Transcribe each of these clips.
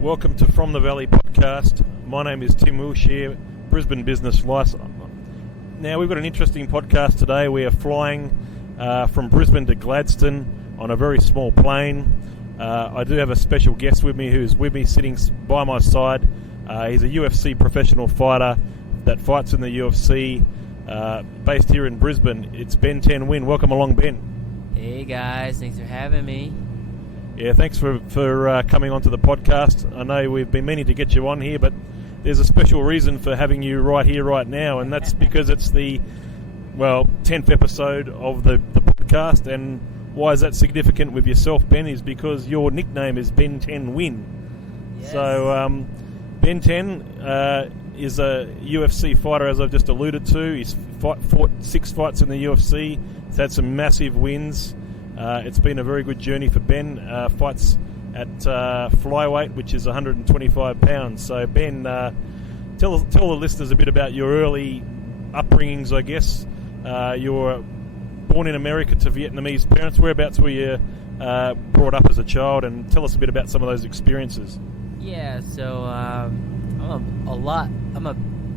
Welcome to From the Valley podcast. My name is Tim Wilshire, Brisbane Business License. Now, we've got an interesting podcast today. We are flying from Brisbane to Gladstone on a very small plane. I do have a special guest with me who's with me sitting by my side. He's a UFC professional fighter that fights in the UFC, based here in Brisbane. It's Ben 10 Nguyen. Welcome along, Ben. Hey guys, thanks for having me. Yeah, thanks for coming onto the podcast. I know we've been meaning to get you on here, but there's a special reason for having you right here, right now, and that's because it's the 10th episode of the podcast. And why is that significant with yourself, Ben? Is because your nickname is Ben 10 Nguyen. Yes. So Ben 10 is a UFC fighter, as I've just alluded to. He's fought 6 fights in the UFC. He's had some massive wins. It's been a very good journey for Ben. Fights at flyweight, which is 125 pounds. So, Ben, tell the listeners a bit about your early upbringings, I guess. You were born in America to Vietnamese parents. Whereabouts were you brought up as a child? And tell us a bit about some of those experiences. Yeah, so I'm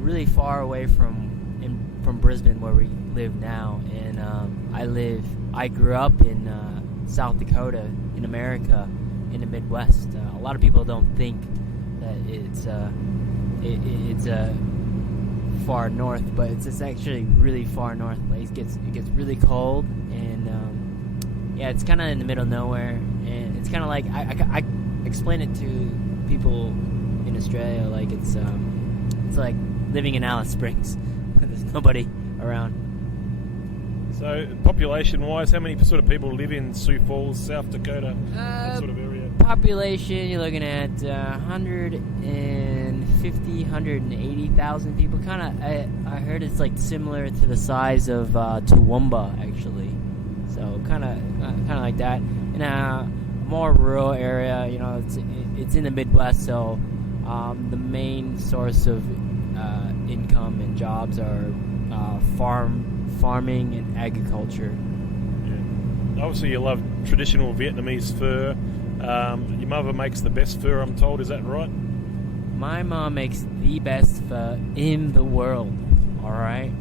really far away from Brisbane, where we live now, and I grew up in South Dakota in America, in the Midwest. A lot of people don't think that it's far north, but it's actually really far north. Like it gets really cold, and it's kind of in the middle of nowhere, and it's kind of like I explain it to people in Australia like it's like living in Alice Springs. There's nobody around. So, population-wise, how many sort of people live in Sioux Falls, South Dakota, that sort of area? Population, you're looking at 150, 180,000 people. Kind of, I heard it's like similar to the size of Toowoomba, actually. So, kind of like that. In a more rural area, it's in the Midwest. So, the main source of income and jobs are farming and agriculture. Yeah. Obviously, you love traditional Vietnamese fur. Your mother makes the best fur, I'm told. Is that right? My mom makes the best fur in the world. All right,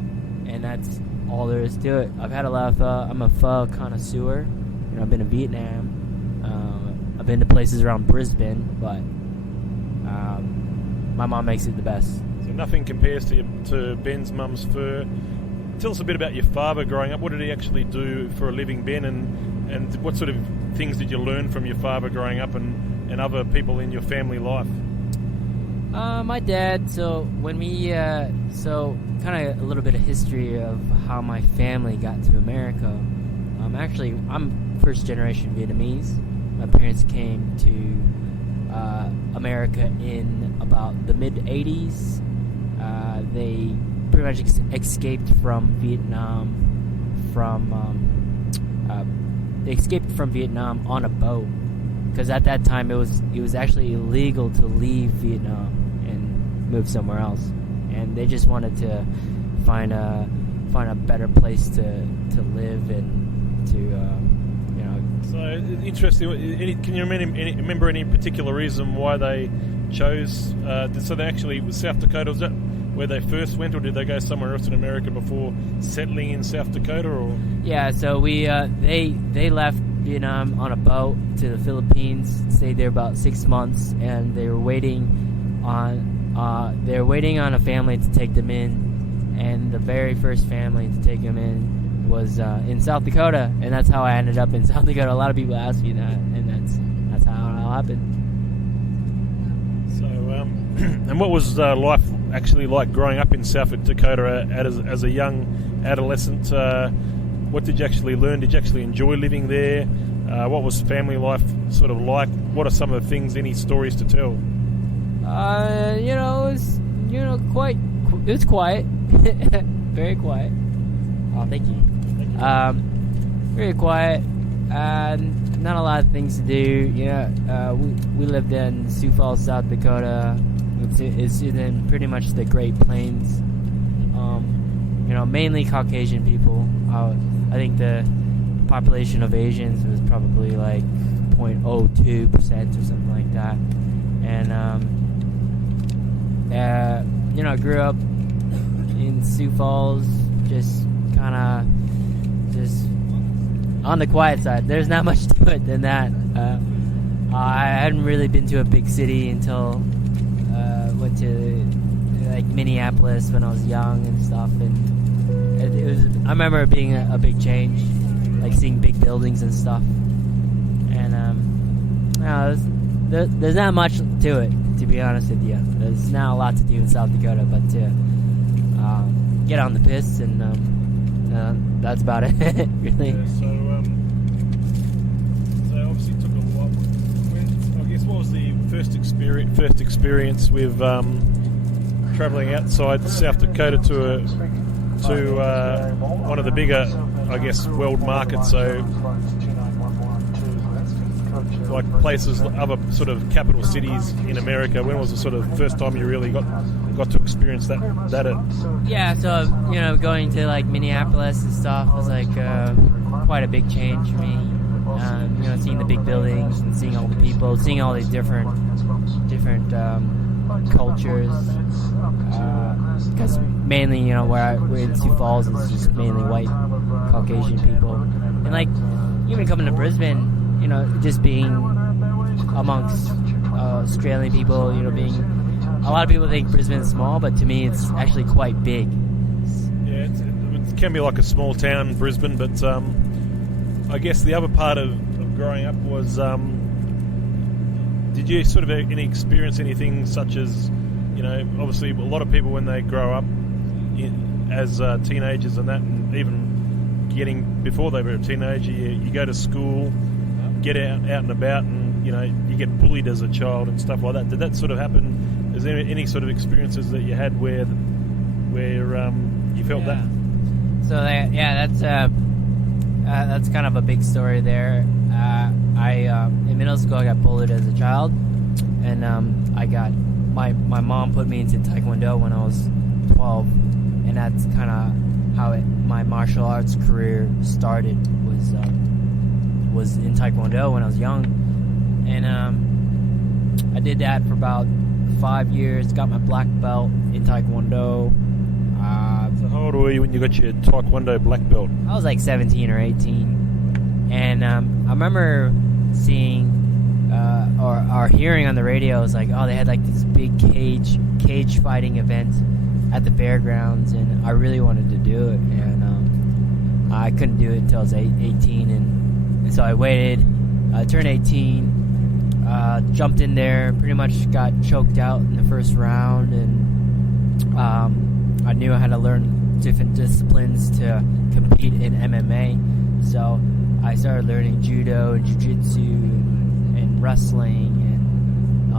and that's all there is to it. I've had a lot of fur. I'm a fur connoisseur. I've been to Vietnam. I've been to places around Brisbane, but my mom makes it the best. So nothing compares to Ben's mum's fur. Tell us a bit about your father growing up. What did he actually do for a living, Ben, and what sort of things did you learn from your father growing up and other people in your family life? My dad, so when we, kind of a little bit of history of how my family got to America. I'm first generation Vietnamese. My parents came to America in about the mid-'80s. They pretty much escaped from Vietnam they escaped from Vietnam on a boat, because at that time it was actually illegal to leave Vietnam and move somewhere else, and they just wanted to find a better place to live and to So interesting. Can you remember any particular reason why they chose? So they actually was South Dakota. Was that where they first went, or did they go somewhere else in America before settling in South Dakota? Or yeah, so we they left Vietnam on a boat to the Philippines, stayed there about 6 months, and they were waiting on a family to take them in, and the very first family to take them in was in South Dakota, and that's how I ended up in South Dakota. A lot of people ask me that, and that's how it all happened. So, and what was life actually like growing up in South Dakota as a young adolescent? What did you actually learn? Did you actually enjoy living there? What was family life sort of like? What are some of the things? Any stories to tell? It was quiet, very quiet. Oh, thank you. Very quiet. Not a lot of things to do. We lived in Sioux Falls, South Dakota. It's in pretty much the Great Plains. Mainly Caucasian people. I think the population of Asians was probably like 0.02% or something like that. and I grew up in Sioux Falls, just kind of just on the quiet side. There's not much to it than that. I hadn't really been to a big city until went to like Minneapolis when I was young and stuff, and it was. I remember it being a big change, like seeing big buildings and stuff. And there's not much to it, to be honest with you. There's not a lot to do in South Dakota, but to get on the piss, and that's about it, really. Yeah, so obviously it took a while. I guess what was the first experience with travelling outside South Dakota to one of the bigger, I guess, world markets? So like places, other sort of capital cities in America. When was the sort of first time you really got to experience that? Yeah, so going to like Minneapolis and stuff was like quite a big change for me. Seeing the big buildings and seeing all the people, seeing all these different cultures. Because mainly, we're in Sioux Falls, it's just mainly white Caucasian people, and like even coming to Brisbane. Just being amongst Australian people, being a lot of people think Brisbane is small, but to me it's actually quite big. Yeah, it can be like a small town, Brisbane, but I guess the other part of growing up was, did you sort of experience anything such as, obviously a lot of people when they grow up as teenagers and that, and even getting before they were a teenager, you go to school, get out and about, and you get bullied as a child and stuff like that. Did that sort of happen? Is there any sort of experiences that you had where you felt that? So that's kind of a big story there. In middle school I got bullied as a child, and I got my mom put me into Taekwondo when I was 12, and that's kind of how my martial arts career started. Was in Taekwondo when I was young, and I did that for about 5 years. Got my black belt in Taekwondo. So how old were you when you got your Taekwondo black belt? I was like 17 or 18, and I remember seeing or hearing on the radio, it was like, they had like this big cage fighting event at the fairgrounds, and I really wanted to do it, and I couldn't do it until I was 18, and so I waited, turned 18, jumped in there, pretty much got choked out in the first round, and I knew I had to learn different disciplines to compete in MMA. So I started learning judo and jiu-jitsu and wrestling, and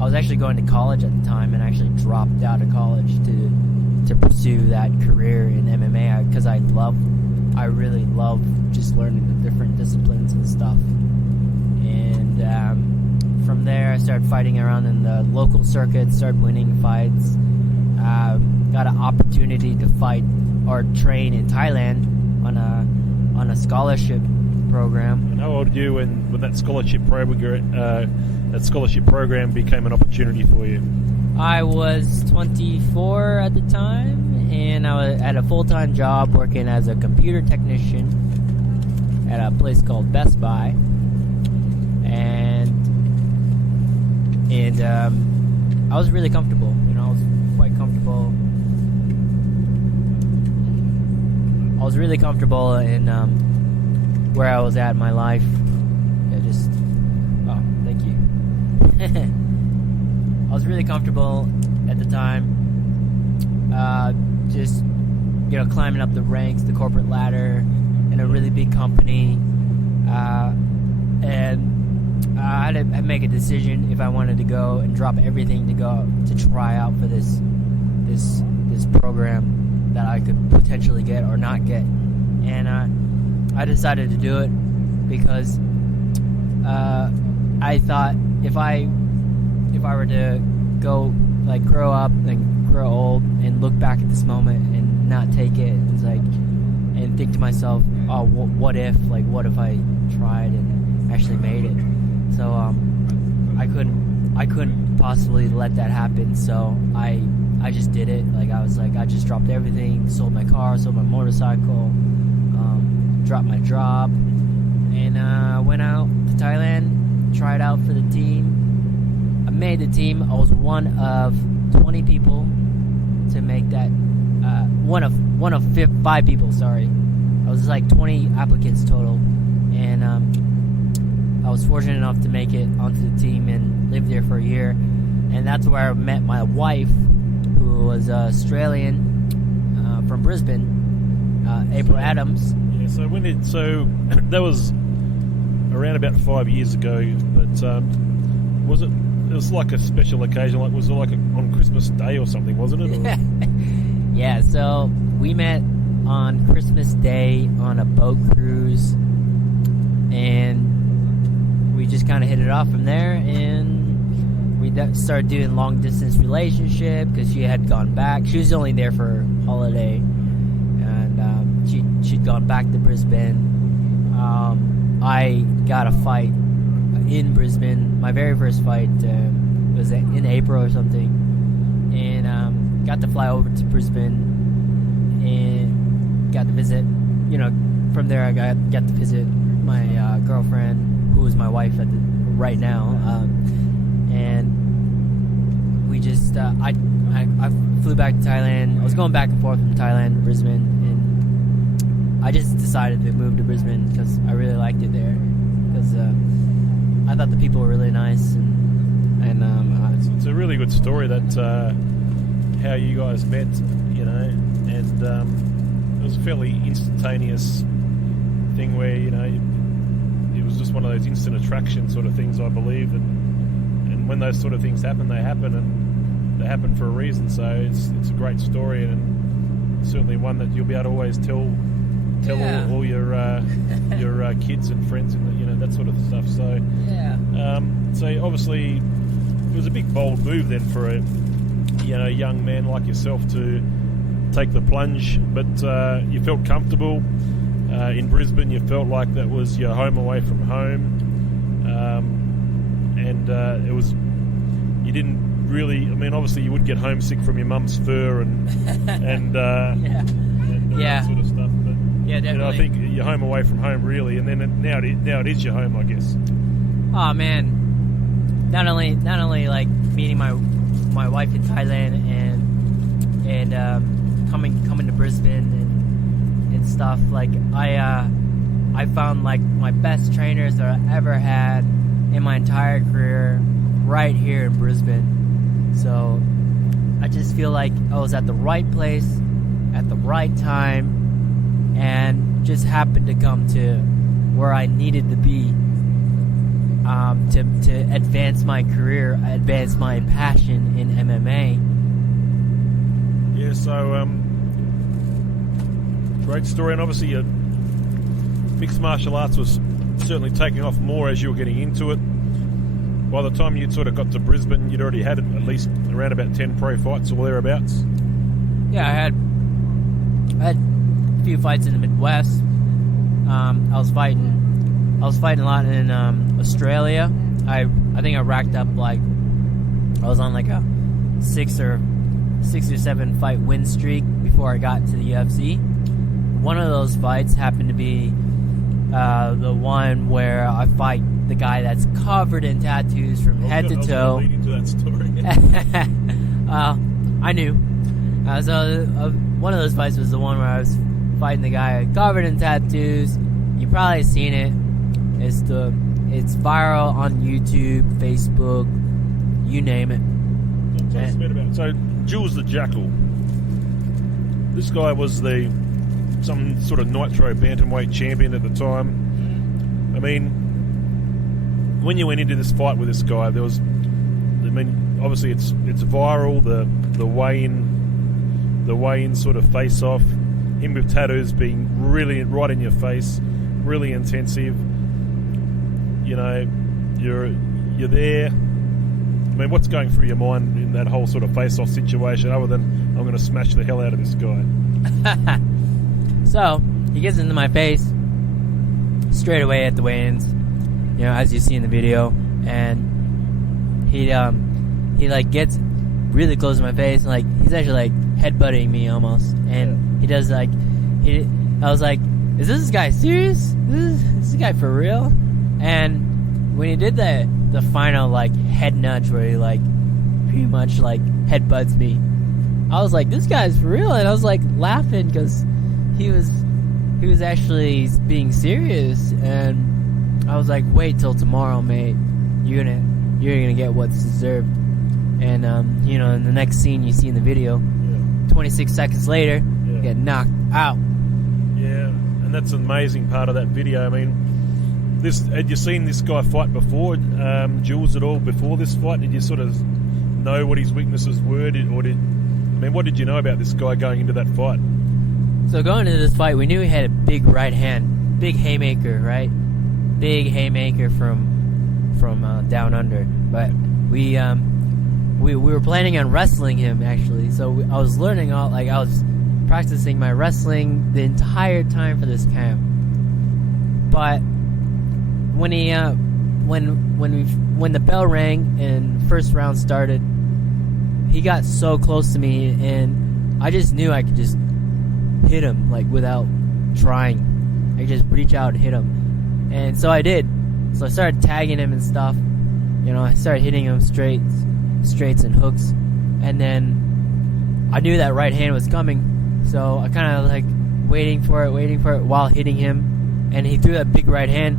I was actually going to college at the time, and actually dropped out of college to pursue that career in MMA, because I really love just learning the different disciplines and stuff. And from there I started fighting around in the local circuit, started winning fights, got an opportunity to fight or train in Thailand on a scholarship program. And how old were you when that scholarship program became an opportunity for you? I was 24 at the time, and I had a full-time job working as a computer technician at a place called Best Buy, and I was really comfortable. I was quite comfortable. I was really comfortable in where I was at in my life. Thank you. I was really comfortable at the time, just climbing up the ranks, the corporate ladder, in a really big company, and I had to make a decision if I wanted to go and drop everything to go to try out for this program that I could potentially get or not get, and I decided to do it because I thought if I were to go, like, grow up and grow old and look back at this moment and not take it, it's like, and think to myself, what if I tried and actually made it? So I I couldn't possibly let that happen, so I just did it. Like, I was like, I just dropped everything, sold my car, sold my motorcycle, dropped my job, and went out to Thailand, tried out for the team. I made the team. I was one of 20 people to make that. One of 5 people. Sorry, I was like 20 applicants total, and I was fortunate enough to make it onto the team and live there for a year. And that's where I met my wife, who was Australian, from Brisbane, April Adams. Yeah. So that was around about 5 years ago. But was it? It was like a special occasion. Like, was it like on Christmas Day or something? Wasn't it? Or? Yeah. So we met on Christmas Day on a boat cruise, and we just kind of hit it off from there. And we started doing long distance relationship because she had gone back. She was only there for holiday, and she'd gone back to Brisbane. I got a fight in Brisbane. My very first fight was in April or something, and got to fly over to Brisbane and got to visit. You know, from there I got to visit my girlfriend, who is my wife right now, and we just I flew back to Thailand. I was going back and forth from Thailand to Brisbane, and I just decided to move to Brisbane because I really liked it there. Because I thought the people were really nice, and it's a really good story that how you guys met, you know, and it was a fairly instantaneous thing where, you know, it was just one of those instant attraction sort of things, I believe, and when those sort of things happen, they happen, and they happen for a reason. So it's a great story, and certainly one that you'll be able to always tell all your kids and friends, and, you know, that sort of stuff. So so obviously it was a big bold move then for a, you know, young man like yourself to take the plunge, but you felt comfortable in Brisbane. You felt like that was your home away from home, and it was, you didn't really, I mean, obviously you would get homesick from your mum's fur and that sort of stuff, but yeah, definitely. You know, I think you're home away from home, really, and then now it is your home, I guess. Oh man, not only like meeting my wife in Thailand and coming to Brisbane and stuff, like I found like my best trainers that I ever had in my entire career right here in Brisbane. So I just feel like I was at the right place at the right time, and just happened to come to where I needed to be, to advance my career, advance my passion in MMA. Yeah, so great story, and obviously mixed martial arts was certainly taking off more as you were getting into it. By the time you sort of got to Brisbane, you'd already had at least around about 10 pro fights or thereabouts. Yeah, I had a few fights in the Midwest. I was fighting a lot in Australia. I think I racked up, like, I was on like a 6 or 7 fight win streak before I got to the UFC. One of those fights happened to be the one where I fight the guy that's covered in tattoos from head to toe. Lead into that story. I knew. So one of those fights was the one where I was fighting the guy covered in tattoos. You probably seen it. It's viral on YouTube, Facebook, you name it. Tell us a bit about it. So Jules the Jackal. This guy was some sort of nitro bantamweight champion at the time. I mean, when you went into this fight with this guy, there was, I mean, obviously it's viral, the weigh-in sort of face off, him with tattoos being really right in your face, really intensive. You know, you're there. I mean, what's going through your mind in that whole sort of face off situation, other than I'm going to smash the hell out of this guy? So he gets into my face straight away at the weigh-ins, you know, as you see in the video, and he like gets really close to my face, and like he's actually like headbutting me almost, and he does like I was like, is this guy serious? Is this guy for real? And when he did the final like head nudge where he like pretty much like headbutts me, I was like, this guy's for real, and I was like laughing because he was actually being serious, and I was like, wait till tomorrow, mate. You're gonna get what's deserved. And in the next scene you see in the video, 26 seconds later, you get knocked out. Yeah, and that's an amazing part of that video. I mean, had you seen this guy fight before, Jules, at all before this fight? Did you sort of know what his weaknesses were, what did you know about this guy going into that fight? So going into this fight, we knew he had a big right hand, big haymaker, right? Big haymaker from down under. But we were planning on wrestling him actually. So I was learning I was practicing my wrestling the entire time for this camp. But when he when the bell rang and first round started, he got so close to me, and I just knew I could just hit him like without trying. I just reach out and hit him, and so I did. So I started tagging him and stuff. I started hitting him straights and hooks, and then I knew that right hand was coming, so I kind of like waiting for it while hitting him, and he threw that big right hand,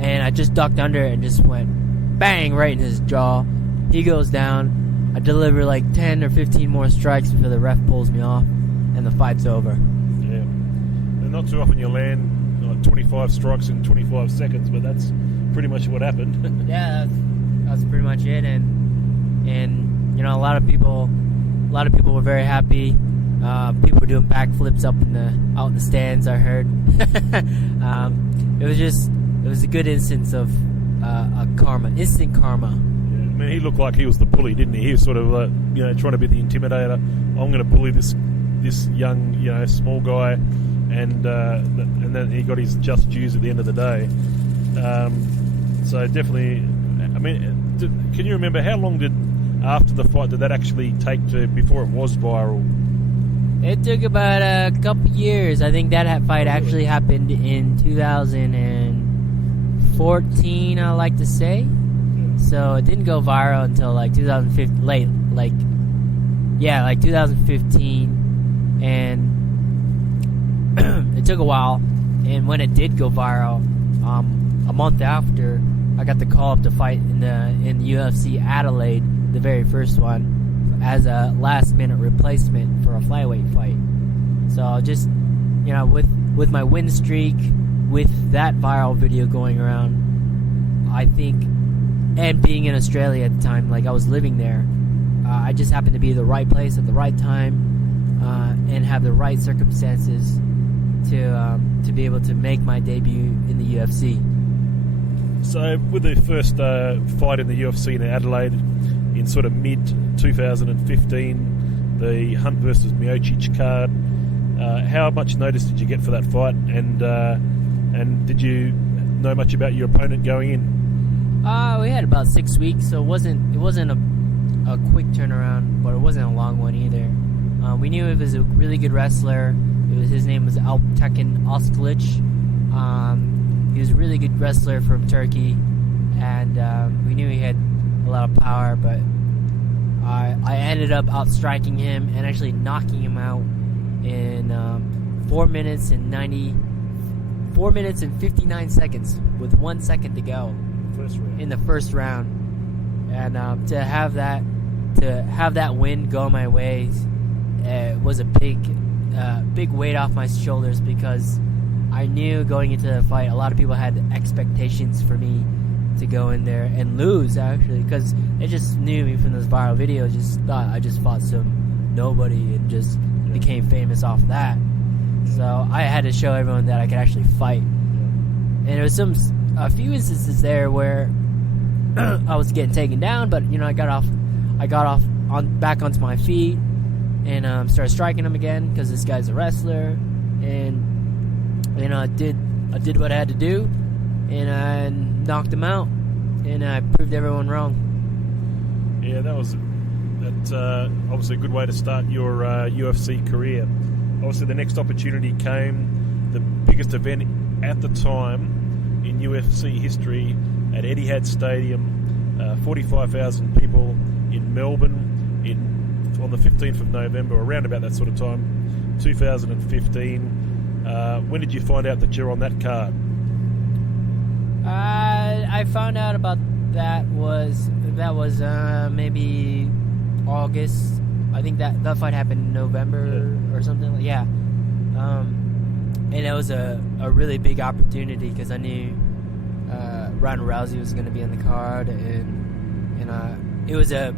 and I just ducked under and just went bang right in his jaw. He goes down. I deliver like 10 or 15 more strikes before the ref pulls me off, and the fight's over. Yeah, and not too often you land 25 strikes in 25 seconds, but that's pretty much what happened. Yeah, that's pretty much it, and a lot of people were very happy. People were doing backflips out in the stands, I heard. It was a good instance of instant karma. I mean, he looked like he was the bully, didn't he? He was sort of, trying to be the intimidator. I'm going to bully this young, small guy, and then he got his just dues at the end of the day. So definitely, I mean, can you remember how long after the fight did that actually take before it was viral? It took about a couple years. I think that fight actually happened in 2014, I like to say. So it didn't go viral until like 2015, like 2015, and it took a while. And when it did go viral, a month after, I got the call up to fight in the UFC Adelaide, the very first one, as a last minute replacement for a flyweight fight. So just with my win streak, with that viral video going around, I think. And being in Australia at the time, like I was living there, I just happened to be at the right place at the right time, and have the right circumstances to be able to make my debut in the UFC. So, with the first fight in the UFC in Adelaide in sort of mid 2015, the Hunt versus Miocic card, how much notice did you get for that fight, and did you know much about your opponent going in? We had about 6 weeks, so it wasn't a quick turnaround, but it wasn't a long one either. We knew he was a really good wrestler. His name was Alptekin Oskalic. He was a really good wrestler from Turkey, and we knew he had a lot of power, but I ended up outstriking him and actually knocking him out in 4 minutes and 59 seconds with 1 second to go. In the first round, and to have that win go my way was a big weight off my shoulders, because I knew going into the fight a lot of people had expectations for me to go in there and lose, actually, because they just knew me from those viral videos, just thought I just fought some nobody and just became famous off that. So I had to show everyone that I could actually fight, and there was a few instances there where I was getting taken down, but I got off back onto my feet and started striking him again, because this guy's a wrestler, and I did what I had to do, and I knocked him out, and I proved everyone wrong. Yeah, that's obviously a good way to start your UFC career. Obviously, the next opportunity came, the biggest event at the time in UFC history at Etihad Stadium, 45,000 people in Melbourne on the 15th of November, around about that sort of time, 2015. When did you find out that you're on that card? I found out about that was maybe August. I think that fight happened in November or something. Yeah. And it was a really big opportunity because I knew Ronda Rousey was going to be on the card, and it was a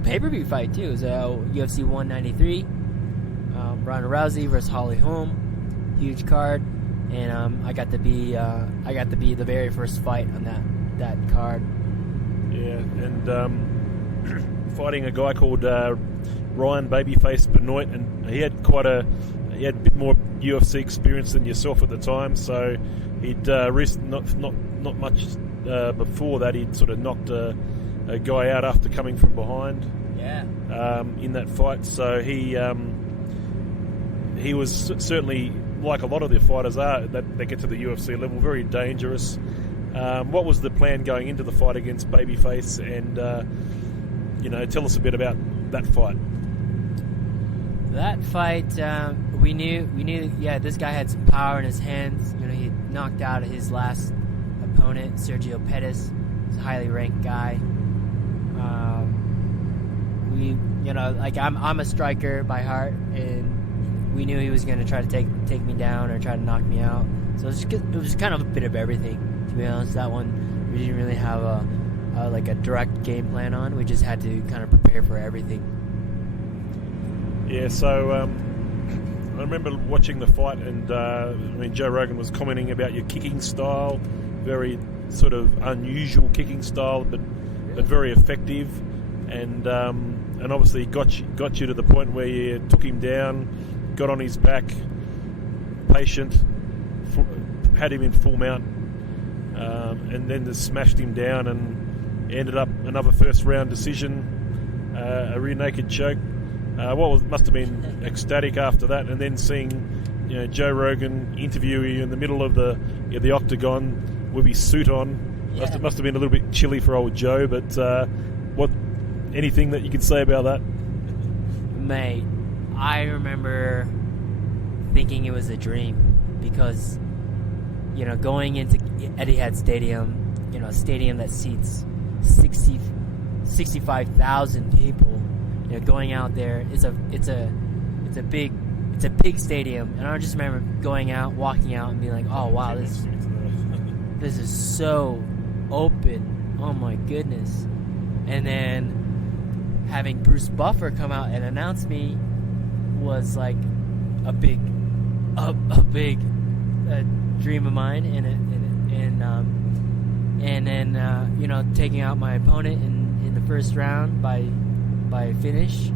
pay-per-view fight too. It was a UFC 193, Ronda Rousey versus Holly Holm, huge card, and I got to be the very first fight on that card. Yeah, and fighting a guy called Ryan Babyface Benoit, and he had a bit more UFC experience than yourself at the time, so he'd not much before that he'd sort of knocked a guy out after coming from behind. Yeah. In that fight, so he was certainly, like a lot of the fighters are that get to the UFC level, very dangerous. What was the plan going into the fight against Babyface, and tell us a bit about that fight. That fight, we knew. Yeah, this guy had some power in his hands. He knocked out his last opponent, Sergio Pettis. He's a highly ranked guy. I'm a striker by heart, and we knew he was going to try to take me down or try to knock me out. So it was kind of a bit of everything, to be honest. That one we didn't really have a direct game plan on. We just had to kind of prepare for everything. Yeah, so I remember watching the fight, and Joe Rogan was commenting about your kicking style, very sort of unusual kicking style, but very effective, and obviously got you to the point where you took him down, got on his back, patient, had him in full mount, and then just smashed him down, and ended up another first round decision, a rear naked choke. Must have been ecstatic after that, and then seeing Joe Rogan interview you in the middle of the octagon with his suit on. Yeah. Must have been a little bit chilly for old Joe, but anything that you could say about that? Mate, I remember thinking it was a dream because going into Etihad Stadium, a stadium that seats 65,000 people. Going out there, it's a big stadium, and I just remember going out, walking out, and being like, "Oh wow, this is so open. Oh my goodness!" And then having Bruce Buffer come out and announce me was like a big dream of mine, and then taking out my opponent in the first round by finish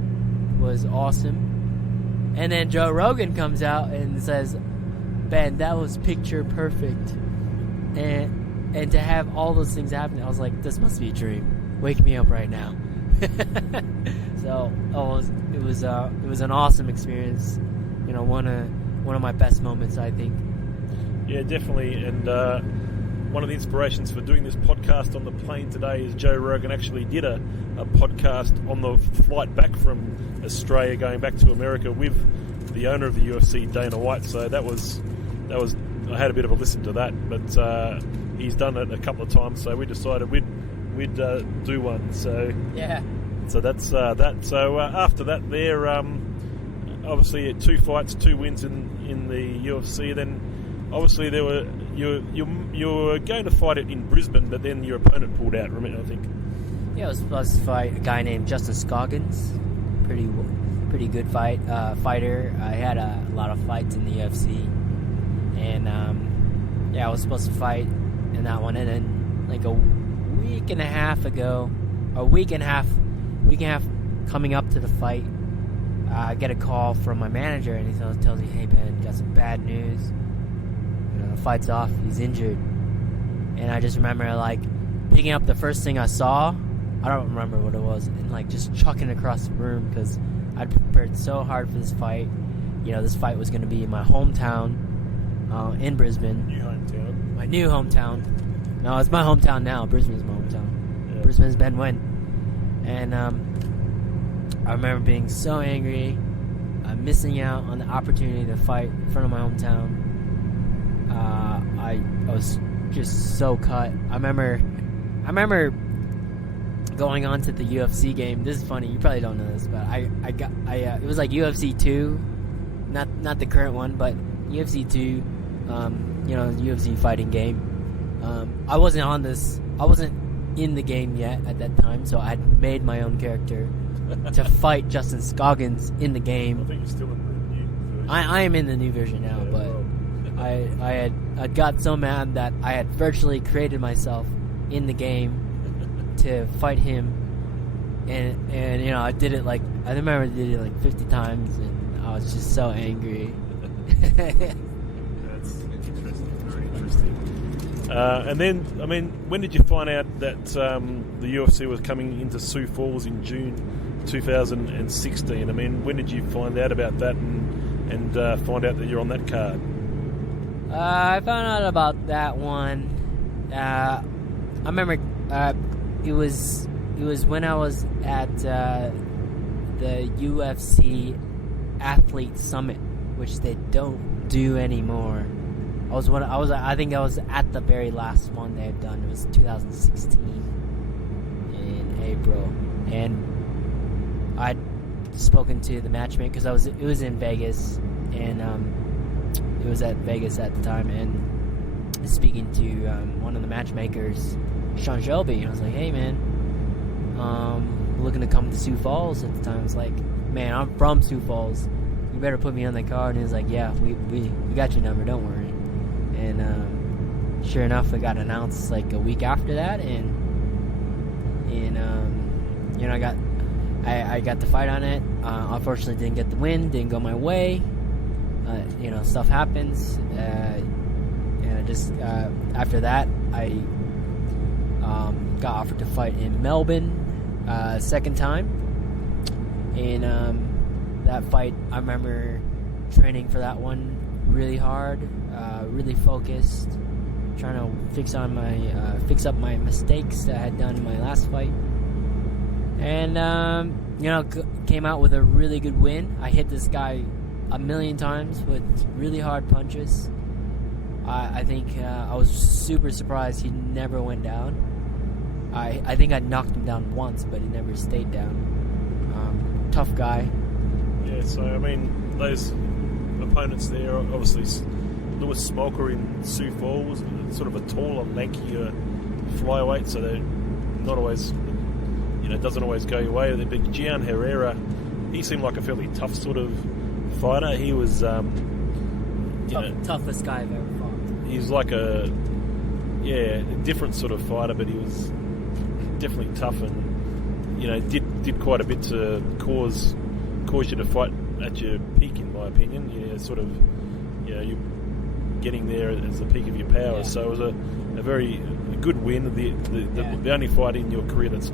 was awesome. And then Joe Rogan comes out and says, "Ben, that was picture perfect." And to have all those things happen, I was like, this must be a dream. Wake me up right now. So it was an awesome experience. One of my best moments, I think. Yeah, definitely. And one of the inspirations for doing this podcast on the plane today is Joe Rogan actually did a podcast on the flight back from Australia, going back to America with the owner of the UFC, Dana White. So that was I had a bit of a listen to that, but he's done it a couple of times, so we decided we'd do one. So yeah. So that's that. So after that, there obviously 2 fights, 2 wins in the UFC. Then obviously you were going to fight it in Brisbane, but then your opponent pulled out. Remember, I think. Yeah, I was supposed to fight a guy named Justin Scoggins. Pretty good fighter. I had a lot of fights in the UFC, and I was supposed to fight in that one. And then like a week and a half coming up to the fight, I get a call from my manager, and he tells me, "Hey Ben, got some bad news. The fight's off. He's injured." And I just remember like picking up the first thing I saw I don't remember what it was, and like just chucking across the room because I'd prepared so hard for this fight. You know, this fight was going to be in my hometown, in Brisbane. New hometown. My new hometown. No, it's my hometown now. Brisbane's my hometown. Yeah. Brisbane's Ben Nguyen. And I remember being so angry, missing out on the opportunity to fight in front of my hometown. I was just so cut. I remember going on to the UFC game. This is funny. You probably don't know this, but it was like UFC 2, not the current one, but UFC 2. You know, UFC fighting game. I wasn't in the game yet at that time, so I had made my own character to fight Justin Scoggins in the game. I think you're still in the new version. I am in the new version now, Yeah, but well. I got so mad that I had virtually created myself in the game to fight him, and you know, I remember I did it like 50 times, and I was just so angry. That's interesting, very interesting. And then, I mean, when did you find out that the UFC was coming into Sioux Falls in June 2016? I mean, when did you find out about that and find out that you're on that card? I found out about that one. I remember it was when I was at the UFC Athlete Summit, which they don't do anymore. I think I was at the very last one they had done. It was 2016 in April, and I'd spoken to the matchmaker because it was in Vegas, and it was at Vegas at the time, and speaking to one of the matchmakers, Sean Shelby, and I was like, "Hey man, looking to come to Sioux Falls." At the time, I was like, "Man, I'm from Sioux Falls. You better put me on the card." And he was like, "Yeah, we got your number. Don't worry." And sure enough, it got announced like a week after that, and you know, I got the fight on it. Unfortunately, didn't get the win. Didn't go my way. You know, stuff happens. And I just after that, I got offered to fight in Melbourne, second time. And that fight, I remember training for that one really hard, really focused, trying to fix up my mistakes that I had done in my last fight. And you know, came out with a really good win. I hit this guy a million times with really hard punches. I think I was super surprised he never went down. I think I knocked him down once, but he never stayed down. Tough guy. Yeah, so I mean, those opponents there, obviously Lewis Smolker in Sioux Falls, sort of a taller, lankier flyweight, so they're not always, you know, it doesn't always go your way. The big Gian Herrera, he seemed like a fairly tough sort of fighter. He was, toughest guy I've ever fought. He's like a different sort of fighter, but he was definitely tough, and you know, did quite a bit to cause you to fight at your peak, in my opinion. Yeah, sort of, you know, you're getting there as the peak of your powers. Yeah. So it was a very good win. The only fight in your career that's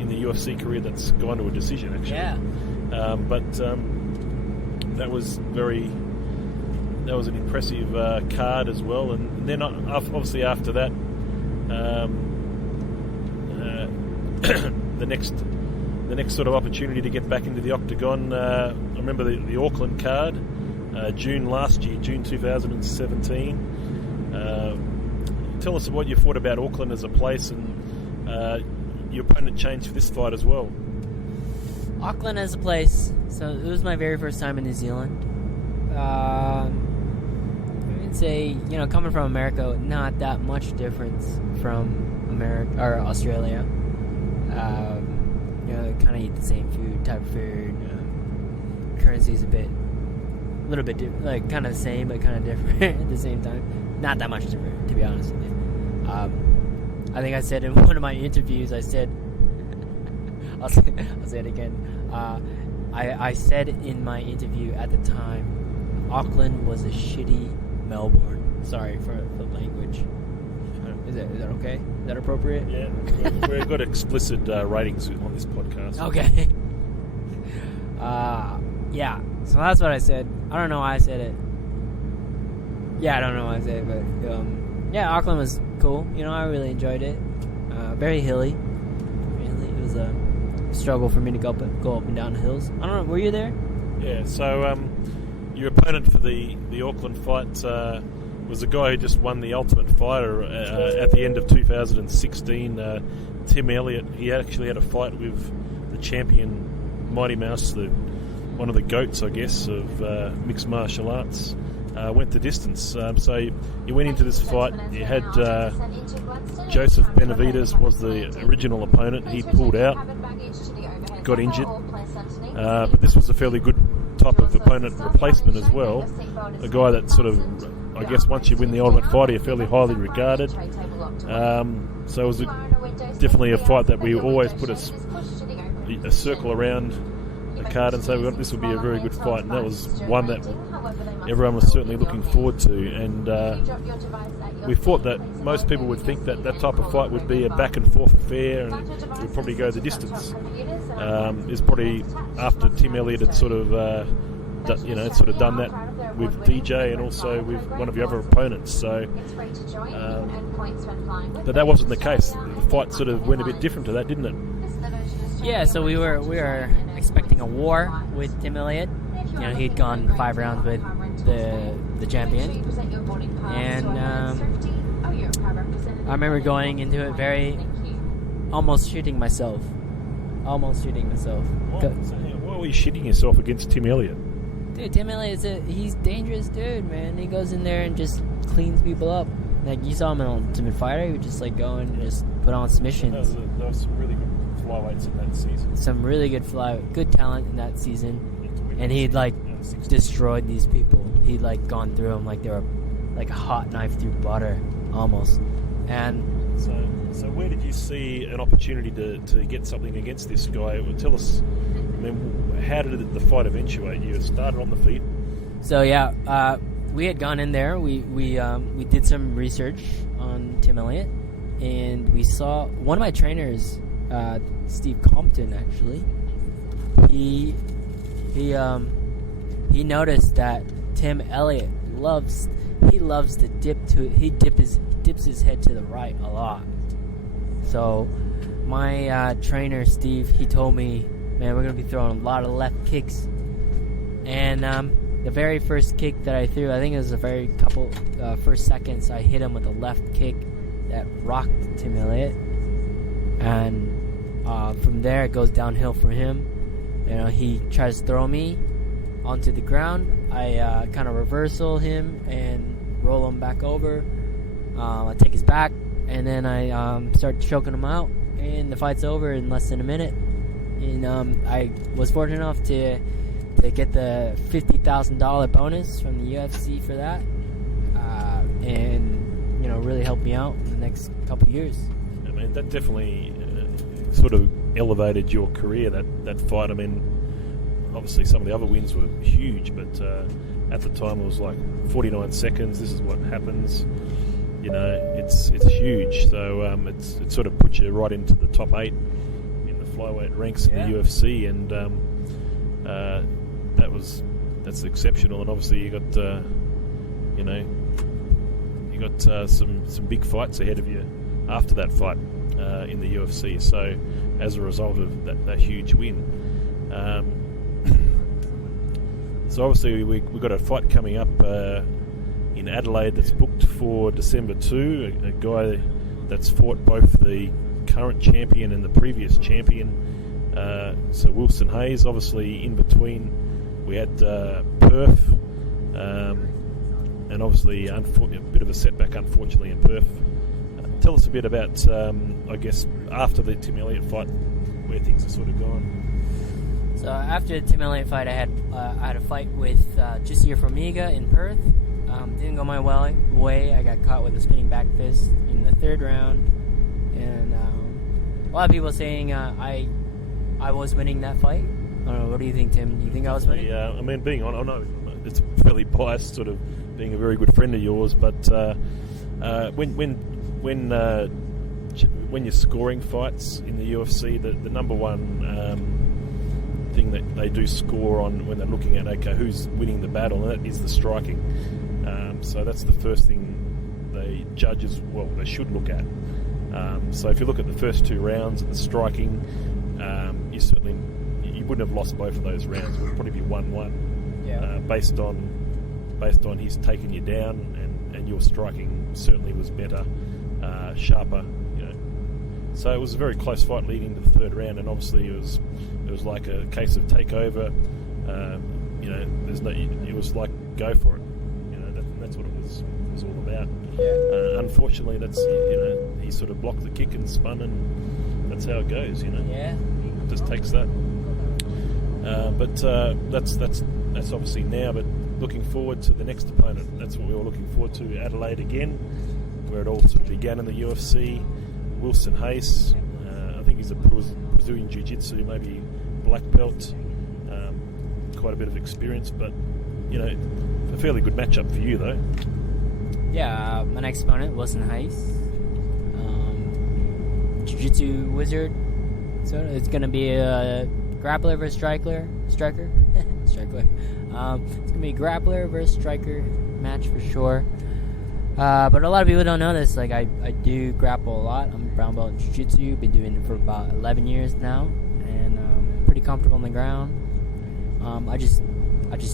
in the UFC career that's gone to a decision, actually. Yeah. But that was an impressive card as well. And then obviously after that, the next sort of opportunity to get back into the octagon. I remember the Auckland card, June 2017. Tell us what you thought about Auckland as a place, and your opponent changed for this fight as well. Auckland as a place. So it was my very first time in New Zealand. I'd say, you know, coming from America, not that much difference from America or Australia. You know, kind of eat the same type of food. Currency is a little bit different, like kind of the same, but kind of different at the same time. Not that much different, to be honest with you. I think I said in one of my interviews, I'll say it again. I said in my interview at the time, Auckland was a shitty Melbourne. Sorry for the language. Is that okay? Is that appropriate? Yeah, we've got explicit ratings on this podcast. Okay. Yeah. So that's what I said. I don't know why I said it. Yeah, I don't know why I said it, but yeah, Auckland was cool. I really enjoyed it. Very hilly. Really, it was a struggle for me to go up and down the hills. I don't know. Were you there? Yeah. So your opponent for the Auckland fight was a guy who just won the Ultimate Fighter at the end of 2016. Tim Elliott. He actually had a fight with the champion Mighty Mouse, one of the goats, I guess, of mixed martial arts. Went the distance. So you went into this fight. You had Joseph Benavides was the original opponent. He pulled out, got injured. But this was a fairly good type of opponent replacement as well. A guy that sort of, I guess, once you win the Ultimate Fighter, you're fairly highly regarded. So it was definitely a fight that we always put a circle around the card and say this would be a very good fight, and that was one that everyone was certainly looking forward to. And we thought that most people would think that type of fight would be a back and forth affair and it would probably go the distance. It's probably after Tim Elliott had sort of done that with DJ and also with one of the other opponents. So, but that wasn't the case. The fight sort of went a bit different to that, didn't it? Yeah, so we were expecting a war with Tim Elliott. He'd gone 5 rounds with the champion, and I remember going into it almost shooting myself. Why were you shitting yourself against Tim Elliott? Dude, Tim Elliott he's dangerous dude, man. He goes in there and just cleans people up. Like, you saw him in Ultimate Fighter, he would just go and just put on submissions. There was some really good flyweights in that season. Some really good talent in that season. And he'd destroyed these people. He'd gone through them like they were like a hot knife through butter, almost. And so where did you see an opportunity to get something against this guy? Tell us. How did the fight eventuate? You started on the feet. So yeah, we had gone in there. We did some research on Tim Elliott, and we saw one of my trainers, Steve Compton, actually. He noticed that Tim Elliott loves to dips his head to the right a lot. So my trainer Steve, he told me, man, we're gonna be throwing a lot of left kicks. And the very first kick that I threw, I think it was the very first seconds, I hit him with a left kick that rocked Tim Elliott. And from there it goes downhill for him. He tries to throw me onto the ground. I kind of reversal him and roll him back over. I take his back, and then I start choking him out, and the fight's over in less than a minute. And I was fortunate enough to get the $50,000 bonus from the UFC for that, and really helped me out in the next couple of years. I mean, that definitely sort of elevated your career, that fight. I mean, obviously some of the other wins were huge, but at the time it was like 49 seconds. This is what happens. It's huge. So it sort of puts you right into the top 8 in the flyweight ranks in the UFC, and that's exceptional. And obviously you got some big fights ahead of you after that fight in the UFC. So as a result of that huge win. So obviously we've got a fight coming up in Adelaide that's booked for December 2, a guy that's fought both the current champion and the previous champion, so Wilson Hayes. Obviously in between we had Perth, and obviously a bit of a setback unfortunately in Perth. Tell us a bit about, I guess, after the Tim Elliott fight, where things are sort of gone. So after the Tim Elliott fight, I had a fight with Jussier Formiga in Perth. Didn't go my way. I got caught with a spinning back fist in the 3rd round, and a lot of people saying I was winning that fight. I don't know. What do you think, Tim? Do you think I was winning? Yeah, I mean, being on, I know it's fairly biased, sort of being a very good friend of yours, but when when you're scoring fights in the UFC, the number one thing that they do score on when they're looking at, okay, who's winning the battle, and that is the striking. So that's the first thing the judges, they should look at. So if you look at the first 2 rounds and the striking, you wouldn't have lost both of those rounds. It would probably be 1-1, based on he's taken you down, and your striking certainly was better, sharper. So it was a very close fight leading to the 3rd round, and obviously it was like a case of takeover. It was like go for it. That's what it was all about. Unfortunately, that's he sort of blocked the kick and spun, and that's how it goes. Yeah. It just takes that. But that's obviously now. But looking forward to the next opponent. That's what we were looking forward to. Adelaide again, where it all sort of began in the UFC. Wilson Hayes, I think he's a Brazilian Jiu-Jitsu, maybe black belt, quite a bit of experience, but a fairly good matchup for you though. Yeah, my next opponent, Wilson Hayes, Jiu-Jitsu wizard. So it's going to be a grappler versus striker. Striker. It's going to be a grappler versus striker match for sure. But a lot of people don't know this. Like I do grapple a lot. I'm a brown belt in Jiu-Jitsu. Been doing it for about 11 years now, and pretty comfortable on the ground. I just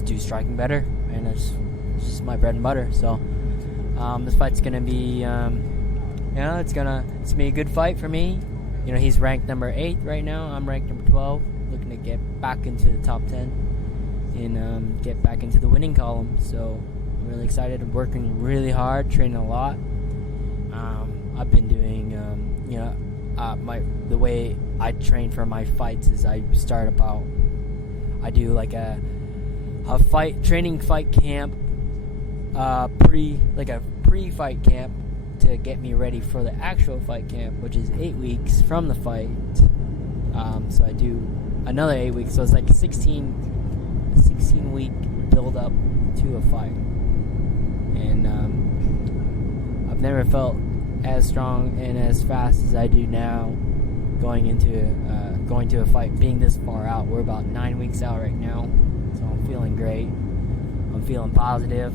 do striking better, and it's just my bread and butter. So this fight's gonna be, it's gonna be a good fight for me. He's ranked number 8 right now. I'm ranked number 12. Looking to get back into the top 10 and get back into the winning column. So. I'm really excited. I'm working really hard, training a lot. I've been doing, the way I train for my fights is I do like a training fight camp, pre-fight camp to get me ready for the actual fight camp, which is 8 weeks from the fight. So I do another 8 weeks, so it's like a 16-week build up to a fight. And I've never felt as strong and as fast as I do now going to a fight, being this far out. We're about 9 weeks out right now, so I'm feeling great. I'm feeling positive,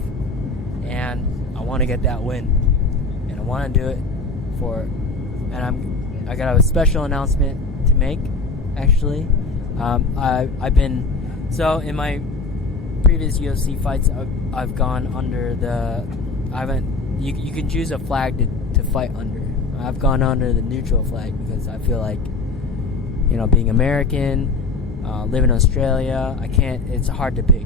and I want to get that win, and I want to do it I got a special announcement to make, actually. I've been, so in my previous UFC fights, I've gone under you can choose a flag to fight under. I've gone under the neutral flag because I feel like, being American, living in Australia, it's hard to pick.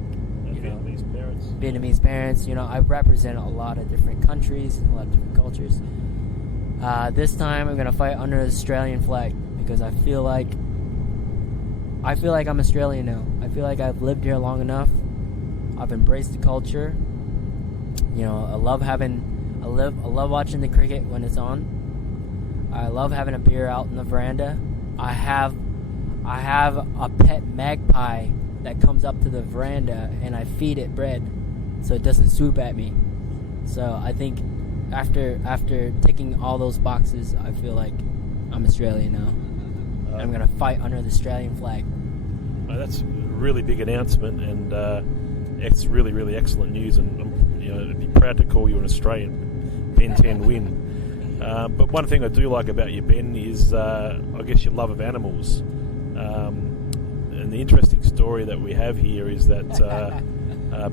Vietnamese parents, I represent a lot of different countries, a lot of different cultures. This time I'm going to fight under the Australian flag because I feel like I'm Australian now. I feel like I've lived here long enough. I've embraced the culture. I love watching the cricket when it's on. I love having a beer out in the veranda. I have a pet magpie that comes up to the veranda, and I feed it bread so it doesn't swoop at me. So I think after ticking all those boxes, I feel like I'm Australian now. I'm going to fight under the Australian flag. That's a really big announcement, and it's really, really excellent news, and I'd be proud to call you an Australian. Ben 10 win. But one thing I do like about you, Ben, is I guess your love of animals. And the interesting story that we have here is that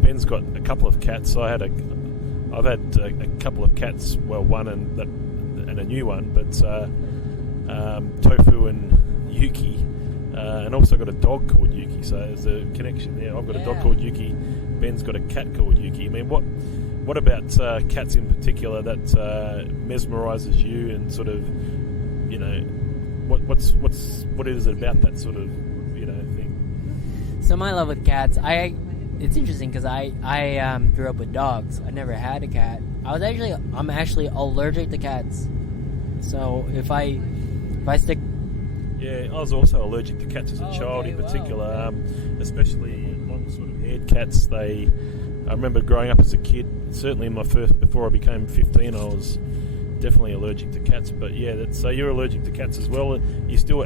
Ben's got a couple of cats. I've had a couple of cats. Well, one and a new one, but Tofu and Yuki, and also got a dog called Yuki. So there's a connection there. I've got a dog called Yuki. Ben's got a cat called Yuki. I mean, what about cats in particular that mesmerises you, and sort of, what is it about that sort of thing? So my love with cats, it's interesting because I grew up with dogs. I never had a cat. I'm actually allergic to cats. So if I stick. Yeah, I was also allergic to cats as a child, in particular, wow. Especially long sort of haired cats. I remember growing up as a kid. Certainly before I became 15, I was definitely allergic to cats. But yeah, so you're allergic to cats as well. Are you still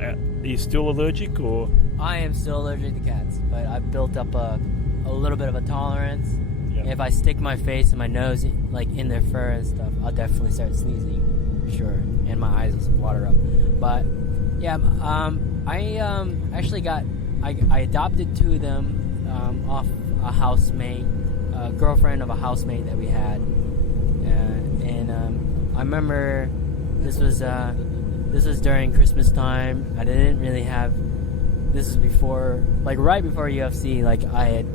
allergic, or? I am still allergic to cats, but I've built up a little bit of a tolerance. Yeah. If I stick my face and my nose like in their fur and stuff, I'll definitely start sneezing, for sure, and my eyes will water up. But yeah, I actually I adopted two of them off a housemate, a girlfriend of a housemate that we had, and I remember this was during Christmas time. I didn't really have. This is before, like right before UFC. Like I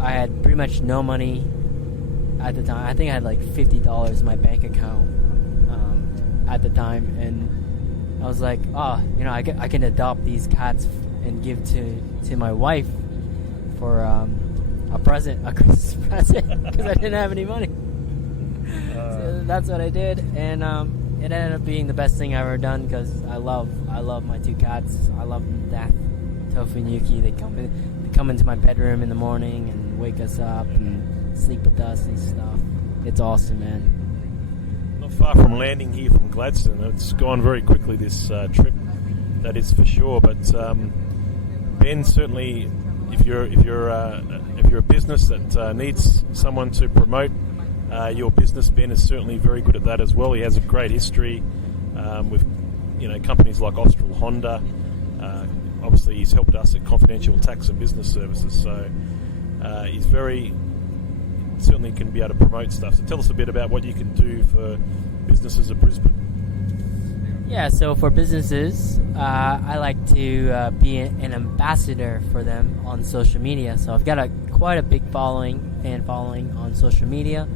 had pretty much no money at the time. I think I had like $50 in my bank account at the time, and I was like, oh, I can adopt these cats and give to my wife for a Christmas present, because I didn't have any money. So that's what I did, and it ended up being the best thing I've ever done, because I love my two cats. I love them to death. Tofu and Yuki, they come into my bedroom in the morning and wake us up and sleep with us and stuff. It's awesome, man. Not far from landing here from Gladstone. It's gone very quickly, this trip, that is for sure. But Ben, certainly, if you're a business that needs someone to promote your business, Ben is certainly very good at that as well. He has a great history with companies like Austral, Honda. Obviously, he's helped us at Confidential Tax and Business Services, so he's certainly can be able to promote stuff. So tell us a bit about what you can do for businesses of Brisbane. Yeah, so for businesses, I like to be an ambassador for them on social media. So I've got quite a big fan following on social media,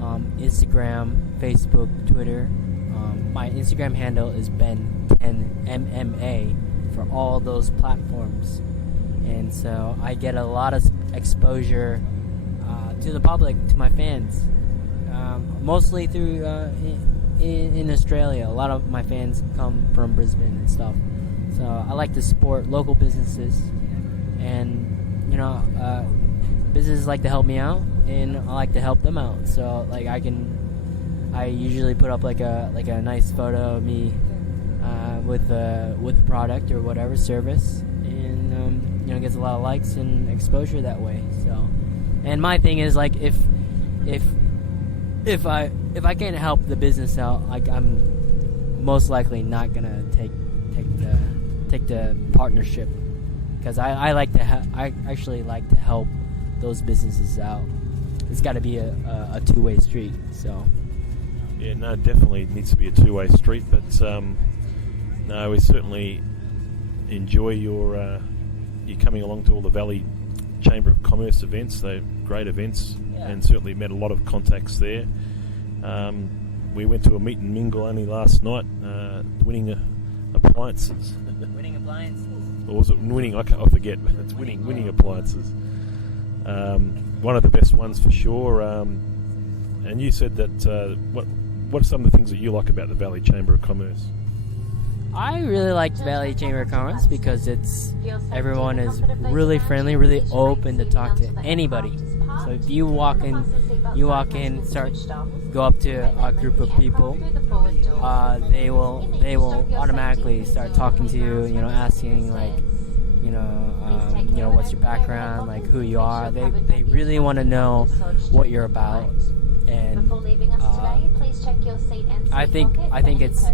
Instagram, Facebook, Twitter. My Instagram handle is Ben10MMA for all those platforms, and so I get a lot of exposure to the public, to my fans, mostly through in Australia. A lot of my fans come from Brisbane and stuff, so I like to support local businesses, and businesses like to help me out, and I like to help them out. So like I usually put up like a nice photo of me with the product or whatever service, and gets a lot of likes and exposure that way. So, and my thing is, like, if I can't help the business out, like, I'm most likely not gonna take the partnership, because I like to I actually like to help those businesses out. It's got to be a two-way street. So yeah, no, definitely needs to be a two-way street. But no, we certainly enjoy you coming along to all the Valley Chamber of Commerce events. They're great events, and certainly met a lot of contacts there. We went to a meet and mingle only last night, winning appliances. Winning appliances? Or was it winning? I forget. It's winning appliances. One of the best ones for sure. And you said that what are some of the things that you like about the Valley Chamber of Commerce? I really like the Valley Chamber of Commerce because everyone is really friendly, really open to talk to anybody. So if you walk in, go up to a group of people, they will automatically start talking to you, asking like, what's your background, like who you are. They really want to know what you're about. And I think it's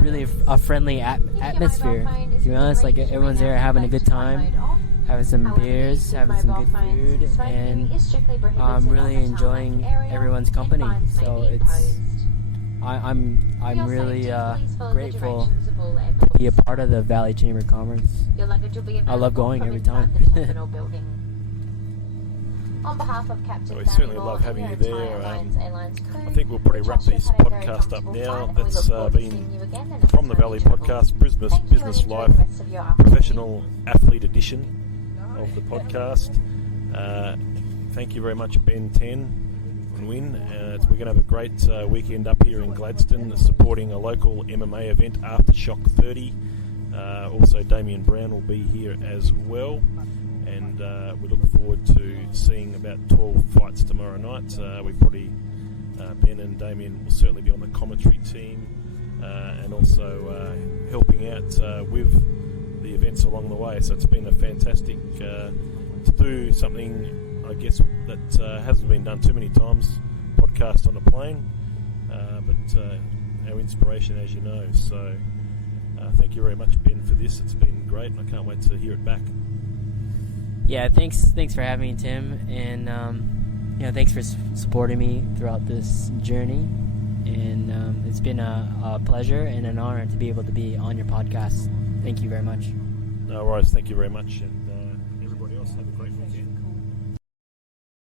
really a friendly atmosphere. To be honest, like everyone's there having a good time, having some beers, having some good food, and really enjoying everyone's company. So I'm really grateful to be a part of the Valley Chamber of Commerce. I love going every time. On behalf of Captain we certainly love having you there. I think we'll probably wrap this podcast up now. That's been From the Valley podcast, Brisbane Business Life, professional athlete edition of the podcast. Thank you very much, Ben 10 and Nguyen. We're going to have a great weekend up here in Gladstone, supporting a local MMA event, Aftershock 30. Also, Damien Brown will be here as well. And we look forward to seeing about 12 fights tomorrow night. We probably Ben and Damien will certainly be on the commentary team and also helping out with the events along the way. So it's been a fantastic to do something, I guess, that hasn't been done too many times, podcast on a plane, but our inspiration, as you know. So thank you very much, Ben, for this. It's been great, and I can't wait to hear it back. Yeah, thanks for having me, Tim, and thanks for supporting me throughout this journey. And it's been a pleasure and an honor to be able to be on your podcast. Thank you very much. No worries. Thank you very much. And